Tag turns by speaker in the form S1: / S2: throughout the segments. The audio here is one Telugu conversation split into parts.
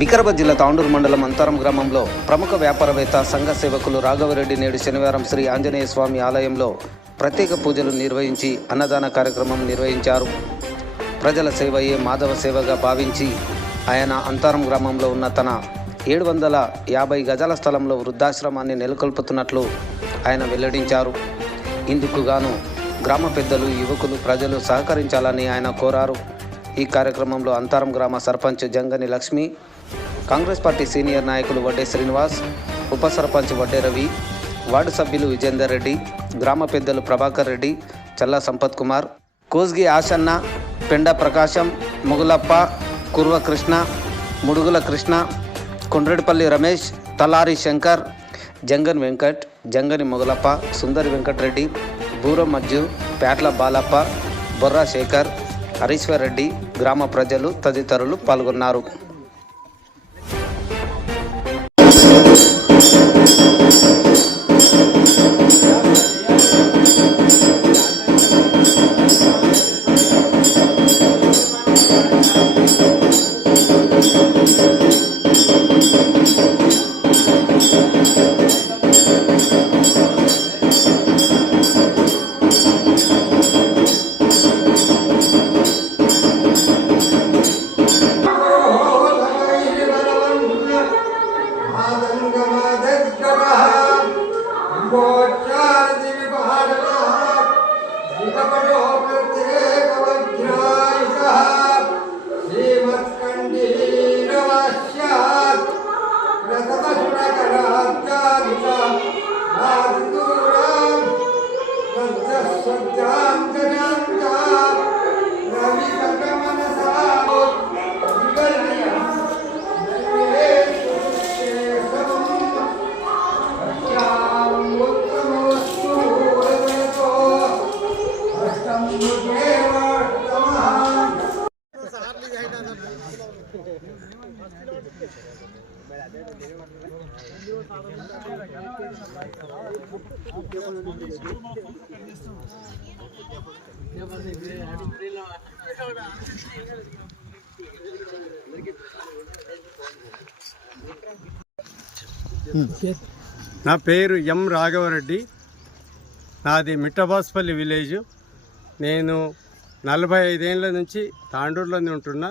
S1: వికారాబాద్ జిల్లా తాండూరు మండలం అంతారం గ్రామంలో ప్రముఖ వ్యాపారవేత్త సంఘ సేవకులు రాఘవరెడ్డి నేడు శనివారం శ్రీ ఆంజనేయ స్వామి ఆలయంలో ప్రత్యేక పూజలు నిర్వహించి అన్నదాన కార్యక్రమం నిర్వహించారు. ప్రజల సేవయే మాధవ సేవగా భావించి ఆయన అంతారం గ్రామంలో ఉన్న తన ఏడు వందల యాభై గజాల స్థలంలో వృద్ధాశ్రమాన్ని నెలకొల్పుతున్నట్లు ఆయన వెల్లడించారు. ఇందుకు గాను గ్రామ పెద్దలు యువకులు ప్రజలు సహకరించాలని ఆయన కోరారు. ఈ కార్యక్రమంలో అంతారం గ్రామ సర్పంచ్ జంగని లక్ష్మి కాంగ్రెస్ పార్టీ సీనియర్ నాయకులు వడ్డే శ్రీనివాస్ ఉప సర్పంచ్ వడ్డే రవి వార్డు సభ్యులు విజేందర్ రెడ్డి గ్రామ పెద్దలు ప్రభాకర్ రెడ్డి చల్లా సంపత్ కుమార్ కోస్గి ఆశన్న పెండ ప్రకాశం ముగులప్ప కుర్వ కృష్ణ ముడుగుల కృష్ణ కొండ్రెడ్డిపల్లి రమేష్ తలారి శంకర్ జంగన్ వెంకట్ జంగని మొగలప్ప సుందరి వెంకటరెడ్డి బూరం మజ్జు పేట్ల బాలప్ప బొర్రా శేఖర్ హరీశ్వర్ రెడ్డి గ్రామ ప్రజలు తదితరులు పాల్గొన్నారు.
S2: నా పేరు ఎం రాఘవరెడ్డి. నాది మిట్టబాస్పల్లి విలేజ్. నేను నలభై ఐదేళ్ళ నుంచి తాండూరులోనే ఉంటున్నా.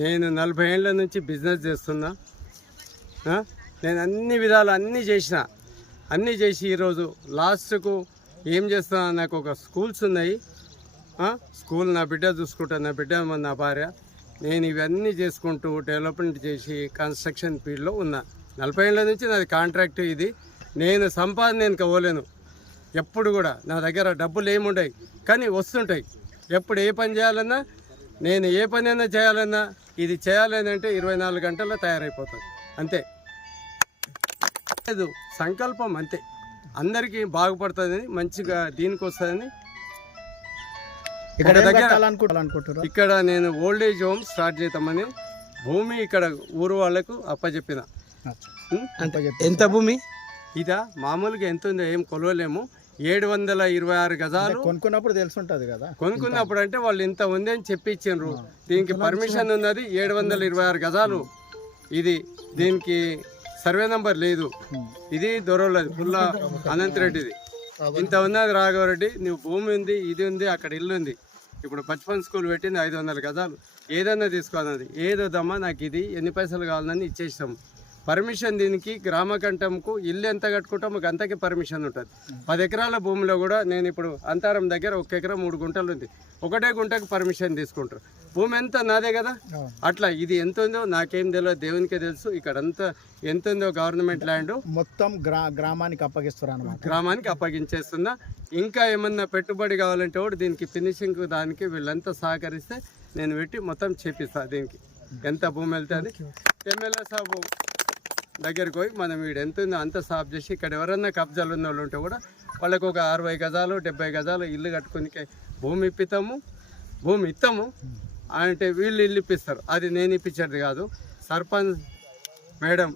S2: నేను నలభై ఏళ్ళ నుంచి బిజినెస్ చేస్తున్నా. నేను అన్ని విధాలు అన్నీ చేసిన. అన్నీ చేసి ఈరోజు లాస్ట్కు ఏం చేస్తున్నా నాకు ఒక స్కూల్స్ ఉన్నాయి. స్కూల్ నా బిడ్డ చూసుకుంటా నా బిడ్డ నా భార్య. నేను ఇవన్నీ చేసుకుంటూ డెవలప్మెంట్ చేసి కన్స్ట్రక్షన్ ఫీల్డ్లో ఉన్నా. నలభై ఏళ్ళ నుంచి నాది కాంట్రాక్ట్ ఇది. నేను సంపాదన నేను పోలేను. ఎప్పుడు కూడా నా దగ్గర డబ్బులు ఏముండవు కానీ వస్తుంటాయి. ఎప్పుడు ఏ పని చేయాలన్నా నేను ఏ పని అయినా చేయాలన్నా ఇది చేయాలని అంటే ఇరవై నాలుగు గంటల్లో తయారైపోతుంది అంతే. లేదు సంకల్పం అంతే. అందరికీ బాగుపడుతుందని మంచిగా దీనికి వస్తుందని.
S3: ఇక్కడ
S2: దగ్గర ఇక్కడ నేను ఓల్డ్ ఏజ్ హోమ్ స్టార్ట్ చేద్దామని భూమి ఇక్కడ ఊరు వాళ్ళకు అప్పచెప్పిన
S3: ఎంత భూమి?
S2: ఇదా మామూలుగా ఎంత ఉందో ఏం కొలవలేము. ఏడు వందల ఇరవై ఆరు గజాలు
S3: కొనుక్కున్నప్పుడు తెలుసుంటది కదా
S2: కొనుక్కున్నప్పుడు అంటే వాళ్ళు ఇంత ఉంది అని చెప్పి ఇచ్చిండ్రు దీనికి పర్మిషన్ ఉన్నది ఏడు వందల ఇరవై ఆరు గజాలు. ఇది దీనికి సర్వే నంబర్ లేదు. ఇది దొరవలేదు పుల్ల అనంతరెడ్డిది. ఇంత ఉన్నది రాఘవరెడ్డి నువ్వు భూమి ఉంది ఇది ఉంది అక్కడ ఇల్లు ఉంది. ఇప్పుడు బచ్పన్ స్కూల్ పెట్టింది ఐదు వందల గజాలు. ఏదన్నా తీసుకోనది ఏదోదమ్మా నాకు ఇది ఎన్ని పైసలు కావాలని ఇచ్చేసాము పర్మిషన్ దీనికి గ్రామ కంఠంకు ఇల్లు ఎంత కట్టుకుంటామో అంతకి పర్మిషన్ ఉంటుంది. పది ఎకరాల భూమిలో కూడా నేను ఇప్పుడు అంతారం దగ్గర ఒక ఎకరం మూడు గుంటలు ఉంది. ఒకటే గుంటకు పర్మిషన్ తీసుకుంటారు. భూమి ఎంత? నాదే కదా. అట్లా ఇది ఎంత ఉందో నాకేం తెలియదు దేవునికే తెలుసు. ఇక్కడ అంతా ఎంత ఉందో గవర్నమెంట్ ల్యాండ్
S3: మొత్తం గ్రా గ్రామానికి అప్పగిస్తారు అనమాట
S2: గ్రామానికి అప్పగించేస్తున్నా. ఇంకా ఏమన్నా పెట్టుబడి కావాలంటే కూడా దీనికి ఫినిషింగ్ దానికి వీళ్ళంతా సహకరిస్తే నేను పెట్టి మొత్తం చేపిస్తా దీనికి. ఎంత భూమి వెళ్తే అది? ఎమ్మెల్యే సాబు దగ్గరికి పోయి మనం వీడు ఎంత ఉందో అంత సాఫ్ చేసి ఇక్కడ ఎవరన్నా కబ్జాలు ఉన్న వాళ్ళు ఉంటే కూడా వాళ్ళకు ఒక అరవై గజాలు డెబ్బై గజాలు ఇల్లు కట్టుకుని భూమి ఇప్పిస్తాము భూమి ఇస్తాము అంటే వీళ్ళు ఇల్లు ఇప్పిస్తారు. అది నేను ఇప్పించేది కాదు. సర్పంచ్ మేడం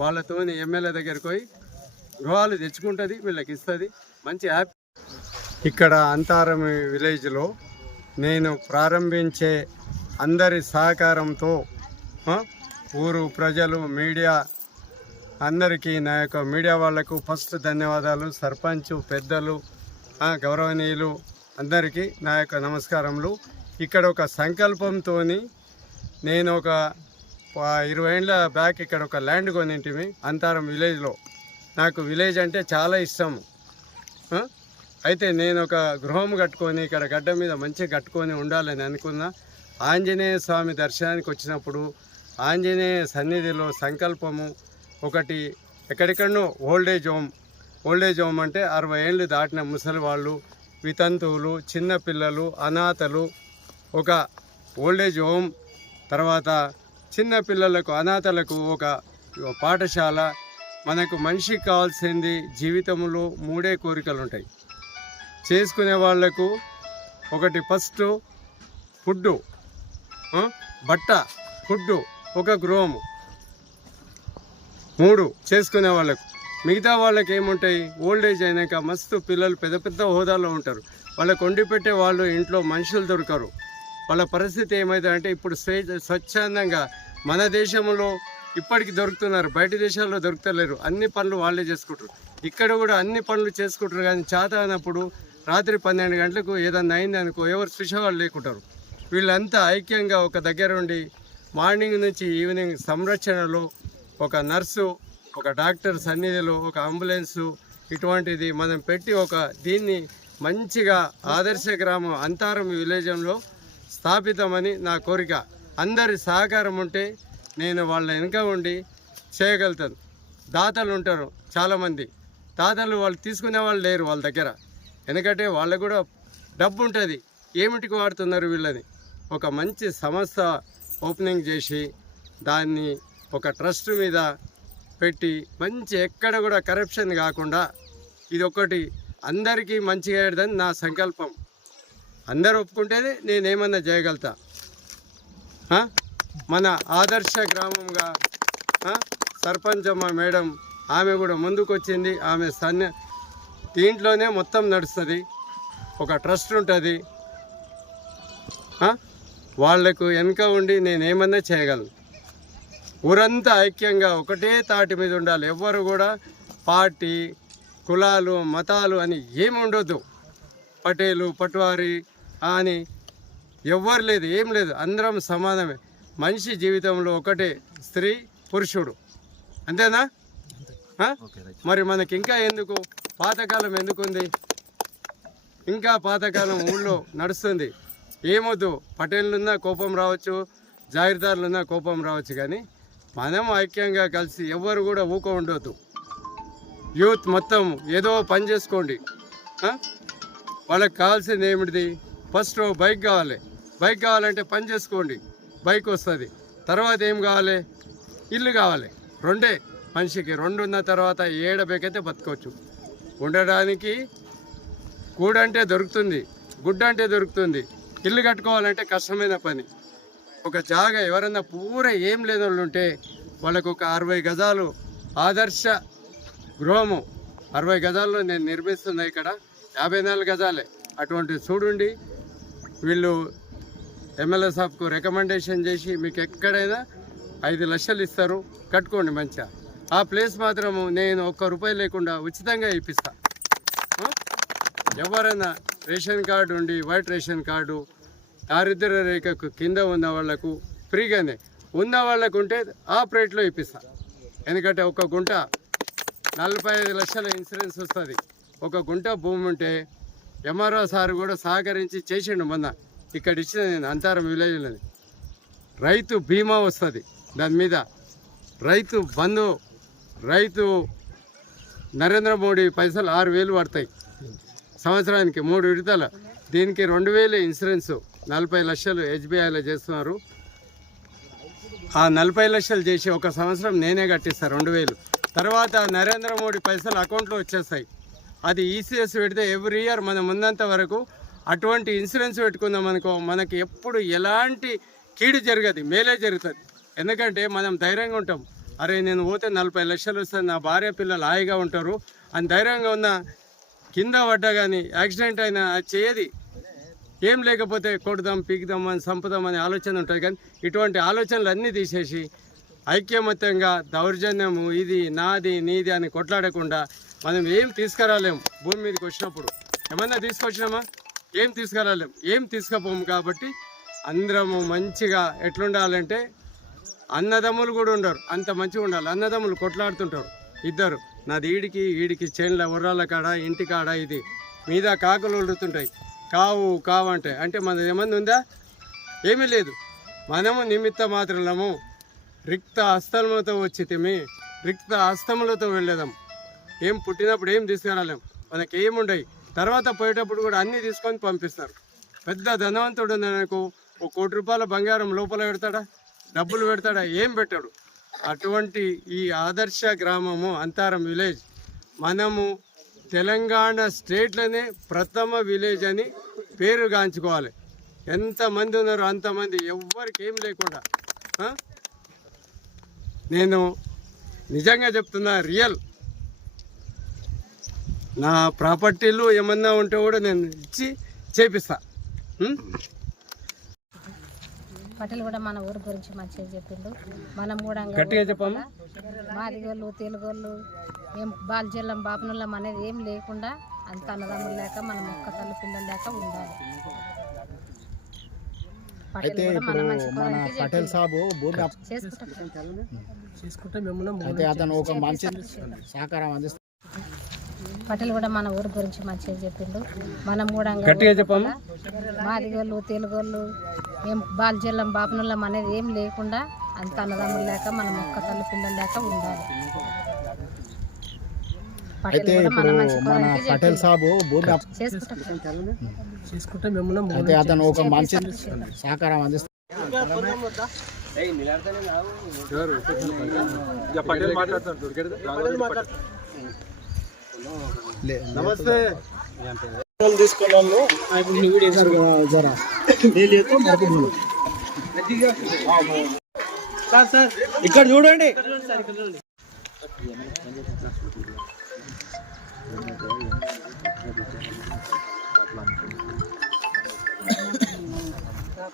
S2: వాళ్ళతో ఎమ్మెల్యే దగ్గరికి పోయి గృహాలు తెచ్చుకుంటుంది వీళ్ళకి ఇస్తుంది. మంచి హ్యాపీ ఇక్కడ అంతారం విలేజ్లో నేను ప్రారంభించే అందరి సహకారంతో ఊరు ప్రజలు మీడియా అందరికీ నా యొక్క మీడియా వాళ్ళకు ఫస్ట్ ధన్యవాదాలు సర్పంచ్ పెద్దలు గౌరవనీయులు అందరికీ నా యొక్క నమస్కారములు. ఇక్కడ ఒక సంకల్పంతో నేను ఒక ఇరవై ఏళ్ళ బ్యాక్ ఇక్కడ ఒక ల్యాండ్ కొనింటిమి అంతారం విలేజ్లో. నాకు విలేజ్ అంటే చాలా ఇష్టము. అయితే నేను ఒక గృహం కట్టుకొని ఇక్కడ గడ్డ మీద మంచిగా కట్టుకొని ఉండాలని అనుకున్నా. ఆంజనేయ స్వామి దర్శనానికి వచ్చినప్పుడు ఆంజనేయ సన్నిధిలో సంకల్పము ఒకటి ఎక్కడెక్కడనో old age home. Old age home అంటే అరవై ఏళ్ళు దాటిన ముసలి వాళ్ళు వితంతువులు చిన్నపిల్లలు అనాథలు. ఒక ఓల్డేజ్ హోమ్ తర్వాత చిన్నపిల్లలకు అనాథలకు ఒక పాఠశాల. మనకు మనిషికి కావాల్సింది జీవితంలో మూడే కోరికలు ఉంటాయి చేసుకునే వాళ్ళకు ఒకటి ఫస్ట్ ఫుడ్డు బట్ట ఫుడ్డు ఒక గృహము. మూడు చేసుకునే వాళ్ళకు. మిగతా వాళ్ళకి ఏముంటాయి? ఓల్డ్ ఏజ్ అయినాక మస్తు పిల్లలు పెద్ద పెద్ద హోదాలో ఉంటారు. వాళ్ళకు వండి పెట్టే వాళ్ళు ఇంట్లో మనుషులు దొరకరు. వాళ్ళ పరిస్థితి ఏమవుతుందంటే ఇప్పుడు స్వే- స్వచ్ఛందంగా మన దేశంలో ఇప్పటికి దొరుకుతున్నారు. బయట దేశాల్లో దొరుకుతలేరు. అన్ని పనులు వాళ్ళే చేసుకుంటారు. ఇక్కడ కూడా అన్ని పనులు చేసుకుంటారు కానీ చేత అయినప్పుడు రాత్రి పన్నెండు గంటలకు ఏదన్నా అయింది అనుకో ఎవరు చూసేవాళ్ళు లేకుంటారు. వీళ్ళంతా ఐక్యంగా ఒక దగ్గర ఉండి మార్నింగ్ నుంచి ఈవినింగ్ సంరక్షణలో ఒక నర్సు ఒక డాక్టర్ సన్నిధిలో ఒక అంబులెన్సు ఇటువంటిది మనం పెట్టి ఒక దీన్ని మంచిగా ఆదర్శ గ్రామం అంతారం విలేజంలో స్థాపితమని నా కోరిక. అందరి సహకారం ఉంటే నేను వాళ్ళ వెనుక ఉండి చేయగలుగుతాను. దాతలు ఉంటారు చాలామంది. దాతలు వాళ్ళు తీసుకునే వాళ్ళు లేరు వాళ్ళ దగ్గర. ఎందుకంటే వాళ్ళకు కూడా డబ్బు ఉంటుంది. ఏమిటికి వాడుతున్నారు వీళ్ళని? ఒక మంచి సంస్థ ఓపెనింగ్ చేసి దాన్ని ఒక ట్రస్ట్ మీద పెట్టి మంచి ఎక్కడ కూడా కరప్షన్ కాకుండా ఇది ఒకటి అందరికీ మంచిగా అయ్యేదని నా సంకల్పం. అందరు ఒప్పుకుంటేనే నేనేమన్నా చేయగలుగుతా. మన ఆదర్శ గ్రామంగా సర్పంచమ్మ మేడం ఆమె కూడా ముందుకు వచ్చింది ఆమె సన్న దీంట్లోనే మొత్తం నడుస్తుంది. ఒక ట్రస్ట్ ఉంటుంది. వాళ్ళకు వెనుక ఉండి నేనేమన్నా చేయగలను. ఊరంతా ఐక్యంగా ఒకటే తాటి మీద ఉండాలి. ఎవ్వరు కూడా పార్టీ కులాలు మతాలు అని ఏమి ఉండొద్దు. పటేలు పట్వారి అని ఎవ్వరు లేదు ఏం లేదు. అందరం సమానమే. మనిషి జీవితంలో ఒకటే స్త్రీ పురుషుడు. అంతేనా? మరి మనకి ఇంకా ఎందుకు? పాతకాలం ఎందుకుంది? ఇంకా పాతకాలం ఊళ్ళో నడుస్తుంది. ఏమొద్దు? పటేళ్ళున్నా కోపం రావచ్చు జాగీర్దారులున్నా కోపం రావచ్చు కానీ మనం ఐక్యంగా కలిసి ఎవ్వరు కూడా ఊక ఉండొద్దు. యూత్ మొత్తం ఏదో పని చేసుకోండి. వాళ్ళకి కావాల్సింది ఏమిటిది? ఫస్ట్ బైక్ కావాలి. బైక్ కావాలంటే పని చేసుకోండి. బైక్ వస్తుంది. తర్వాత ఏం కావాలి? ఇల్లు కావాలి. రెండే. మనిషికి రెండు ఉన్న తర్వాత ఏడ బేకైతే బతకవచ్చు ఉండడానికి కూడంటే దొరుకుతుంది. గుడ్డ అంటే దొరుకుతుంది. ఇల్లు కట్టుకోవాలంటే కష్టమైన పని. ఒక జాగా ఎవరన్నా పూర ఏం లేని వాళ్ళు ఉంటే వాళ్ళకు ఒక అరవై గజాలు ఆదర్శ గృహము. అరవై గజాల్లో నేను నిర్మిస్తున్నా ఇక్కడ. యాభై నాలుగు గజాలే. అటువంటి చూడండి వీళ్ళు ఎమ్మెల్యే సాబ్కు రికమెండేషన్ చేసి మీకు ఎక్కడైనా ఐదు లక్షలు ఇస్తారు. కట్టుకోండి మంచిగా. ఆ ప్లేస్ మాత్రము నేను ఒక్క రూపాయి లేకుండా ఉచితంగా ఇప్పిస్తా. ఎవరైనా రేషన్ కార్డు ఉండి వైట్ రేషన్ కార్డు దారిద్ర రేఖకు కింద ఉన్న వాళ్ళకు ఫ్రీగానే ఉన్న వాళ్ళకు ఉంటే ఆ ప్రేట్లో ఇప్పిస్తా. ఎందుకంటే ఒక గుంట నలభై ఐదు లక్షల ఇన్సూరెన్స్ వస్తుంది. ఒక గుంట భూమి ఉంటే ఎంఆర్ఓ సార్ కూడా సహకరించి చేసిండు మొన్న. ఇక్కడ ఇచ్చిన నేను అంతారం విలేజ్లోని రైతు బీమా వస్తుంది. దాని మీద రైతు బంధు రైతు నరేంద్ర మోడీ పైసలు ఆరు వేలు పడతాయి. సంవత్సరానికి మూడు విడతల. దీనికి రెండు వేలు ఇన్సూరెన్సు. నలభై లక్షలు ఎస్బీఐలో చేస్తున్నారు. ఆ నలభై లక్షలు చేసి ఒక సంవత్సరం నేనే కట్టిస్తాను రెండు వేలు. తర్వాత నరేంద్ర మోడీ పైసలు అకౌంట్లో వచ్చేస్తాయి. అది ఈసీఎస్ పెడితే ఎవ్రీ ఇయర్ మనం ఉన్నంత వరకు అటువంటి ఇన్సూరెన్స్ పెట్టుకుందాం అనుకో మనకి ఎప్పుడు ఎలాంటి కీడు జరగదు మేలే జరుగుతుంది. ఎందుకంటే మనం ధైర్యంగా ఉంటాం. అరే నేను పోతే నలభై లక్షలు వస్తుంది నా భార్య పిల్లలు హాయిగా ఉంటారు. అని ధైర్యంగా ఉన్న కింద పడ్డా కానీ యాక్సిడెంట్ అయినా చేయది. ఏం లేకపోతే కొడదాం పీకుదాం అని సంపుదాం అనే ఆలోచన ఉంటుంది కానీ ఇటువంటి ఆలోచనలు అన్నీ తీసేసి ఐక్యమత్యంగా దౌర్జన్యము ఇది నాది నీది అని కొట్లాడకుండా మనం ఏం తీసుకురాలేము భూమి మీదకి వచ్చినప్పుడు. ఏమన్నా తీసుకొచ్చినామా? ఏం తీసుకురాలేం. ఏం తీసుకుపోము కాబట్టి అందరము మంచిగా ఎట్లుండాలంటే అన్నదమ్ములు కూడా ఉండరు. అంత మంచిగా ఉండాలి. అన్నదమ్ములు కొట్లాడుతుంటారు. ఇద్దరు. నాది ఈడికి ఈడికి చేనుల ఉర్రాల కాడ ఇంటి కాడ ఇది. మీద కాకులు ఉడుతుంటాయి కావు కావు అంటే అంటే మన ఏమన్నా ఉందా? ఏమీ లేదు. మనము నిమిత్త మాత్రలము. రిక్త హస్తములతో వచ్చితిమి. రిక్త హస్తములతో వెళ్ళేదాం ఏం పుట్టినప్పుడు ఏం తీసుకురాలేం మనకి ఏముండయి తర్వాత పోయేటప్పుడు కూడా అన్నీ తీసుకొని పంపిస్తారు. పెద్ద ధనవంతుడు నాకు ఒక కోటి రూపాయల బంగారం లోపల పెడతాడా? డబ్బులు పెడతాడా? ఏం పెట్టాడు. అటువంటి ఈ ఆదర్శ గ్రామము అంతారం విలేజ్ మనము తెలంగాణ స్టేట్లోనే ప్రథమ విలేజ్ అని పేరు గాంచుకోవాలి. ఎంతమంది ఉన్నారో అంతమంది ఎవ్వరికి ఏం లేకుండా? నేను నిజంగా చెప్తున్నా రియల్. నా ప్రాపర్టీలు ఏమన్నా ఉంటే కూడా నేను ఇచ్చి చేపిస్తా?
S4: పటేల్ కూడా మన ఊరు గురించి మంచిగా చెప్పిండు. మనం కూడా
S2: గట్టిగా చెప్పమ్మా.
S4: మాదిగోళ్ళు తెలుగోళ్ళు ఏం బాల్జల్లం బాపనల్లం అనేది ఏం లేకుండా అంత అన్నదమ్ములు లేక మనం ఒక్క తల్లి పిల్లలు లేక ఉండాలి. పటేల్
S3: అయితే
S4: కూడా మన
S3: ఇప్పుడు మన పటేల్ సాబు భూమి
S4: చేసుకుంటాం.
S3: అయితే అతను ఒక మంచి సహకారం అందిస్తాడు
S4: పటేల్ కూడా మన ఊరు గురించి మంచిగా చెప్పిండు. మనం కూడా
S2: గట్టిగా చెప్పమ్మా.
S4: మాదిగోళ్ళు తెలుగోళ్ళు ఏం బాల్జల్లం బాపనల్లం అనేది ఏం లేకుండా అంత అన్నదమ్ములు లేక మనం ఒక్క తల్లి పిల్లలు లేక ఉండాలి.
S3: అయితే ఇప్పుడు మన పటేల్ సాబు భూమి అయితే అతను ఒక మంచి సహకారం అందిస్తాడు
S2: నమస్తే.
S3: జరా.
S2: ఇక్కడ చూడండి. Right.